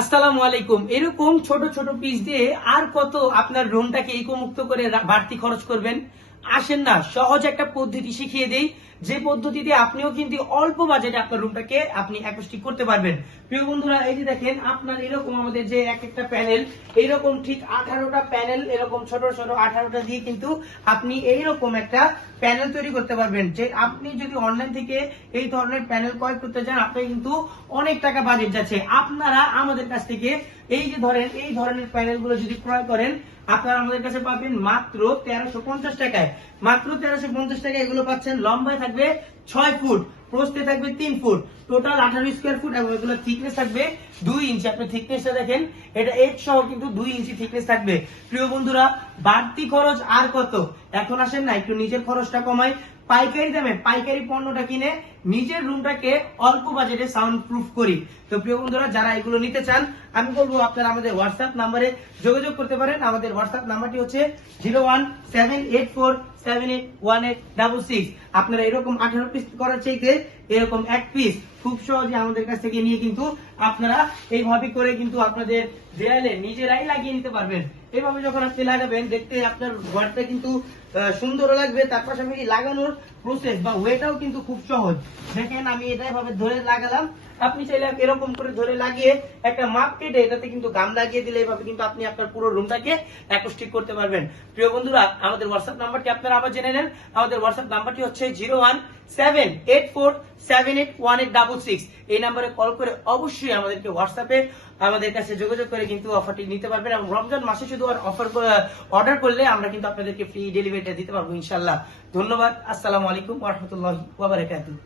আসসালামু আলাইকুম। এরকম ছোট ছোট পিস দিয়ে আর কত আপনার রুমটাকে ইকোমুক্ত করে বাড়তি খরচ করবেন? আসেন না, সহজ একটা পদ্ধতি শিখিয়ে দেই। যে পদ্ধতিতে আপনিও কিন্তু অল্প বাজেটে আপনার রুমটাকে আপনি অ্যাকোস্টিক করতে পারবেন। প্রিয় বন্ধুরা, এই যে দেখেন, আপনার এরকম আমাদের যে এক একটা প্যানেল এইরকম ঠিক আঠারোটা প্যানেল, এরকম ছোট ছোট আঠারোটা দিয়ে কিন্তু আপনি এইরকম একটা প্যানেল তৈরি করতে পারবেন। যে আপনি যদি অনলাইন থেকে এই ধরনের প্যানেল ক্রয় করতে চান আপনি কিন্তু অনেক টাকা বাজেট যাচ্ছে। আপনারা আমাদের কাছ থেকে এই যে ধরেন, এই ধরনের প্যানেলগুলো যদি ক্রয় করেন, আপনারা আমাদের কাছে পাবেন মাত্র তেরোশো পঞ্চাশ টাকায়। মাত্র তেরোশো পঞ্চাশ টাকা এগুলো পাচ্ছেন। লম্বায় থাকবে ছয় ফুট, প্রস্থে থাকবে তিন ফুট টোটাল আঠারো স্কোয়ার ফুট এবং এগুলো থিকনেস থাকবে দুই ইঞ্চি আপনি থিকনেসটা দেখেন, এটা এর সহ কিন্তু দুই ইঞ্চি থিকনেস থাকবে। প্রিয় বন্ধুরা, বাড়তি খরচ আর কত? এখন আসেন না, একটু নিজের খরচটা কমাই। পাইকারি দামে, পাইকারি পণ্যটা কিনে নিজের রুমটাকে অল্প বাজেটে সাউন্ড প্রুফ করি। তো প্রিয় বন্ধুরা, যারা এগুলো নিতে চান, আমি বলব আপনারা আমাদের হোয়াটসঅ্যাপ নাম্বারে যোগাযোগ করতে পারেন। আমাদের হোয়াটসঅ্যাপ নাম্বারটি হচ্ছে zero one seven eight four seven eight one eight double six আপনারা এরকম আঠারো পিস করার চাইতে এরকম এক পিস খুব সহজে আমাদের কাছ থেকে নিয়ে কিন্তু আপনারা এইভাবে করে কিন্তু আপনাদের দেয়ালে নিজেরাই লাগিয়ে নিতে পারবেন। এইভাবে যখন আপনি লাগাবেন, দেখতে আপনার ঘরটা কিন্তু সুন্দর লাগবে, তার পাশাপাশি লাগানোর প্রসেস বা ওয়েটাও কিন্তু খুব সহজ। দেখেন, আমি এটা এভাবে ধরে লাগালাম। আপনি চাইলে এরকম করে ধরে লাগিয়ে একটা মাপ কেটে এটাতে কিন্তু গাম লাগিয়ে দিলে এভাবে কিন্তু আপনি আপনার পুরো রুমটাকে অ্যাকোস্টিক করতে পারবেন। প্রিয় বন্ধুরা, আমাদের হোয়াটসঅ্যাপ নাম্বারটি আপনারা আবার জেনে নেন। আমাদের হোয়াটসঅ্যাপ নাম্বারটি হচ্ছে zero one seven eight four seven eight one eight double six এই নাম্বারে কল করে অবশ্যই আমাদেরকে হোয়াটসঅ্যাপে আমাদের কাছে যোগাযোগ করে কিন্তু অফারটি নিতে পারবেন এবং রমজান মাসে শুধু অফার অর্ডার করলে আমরা কিন্তু আপনাদেরকে ফ্রি ডেলিভারিটা দিতে পারব ইনশাল্লাহ ধন্যবাদ। আসসালামু আলাইকুম ওরহমতুল্লাহ ওয়াবারাকাতুহ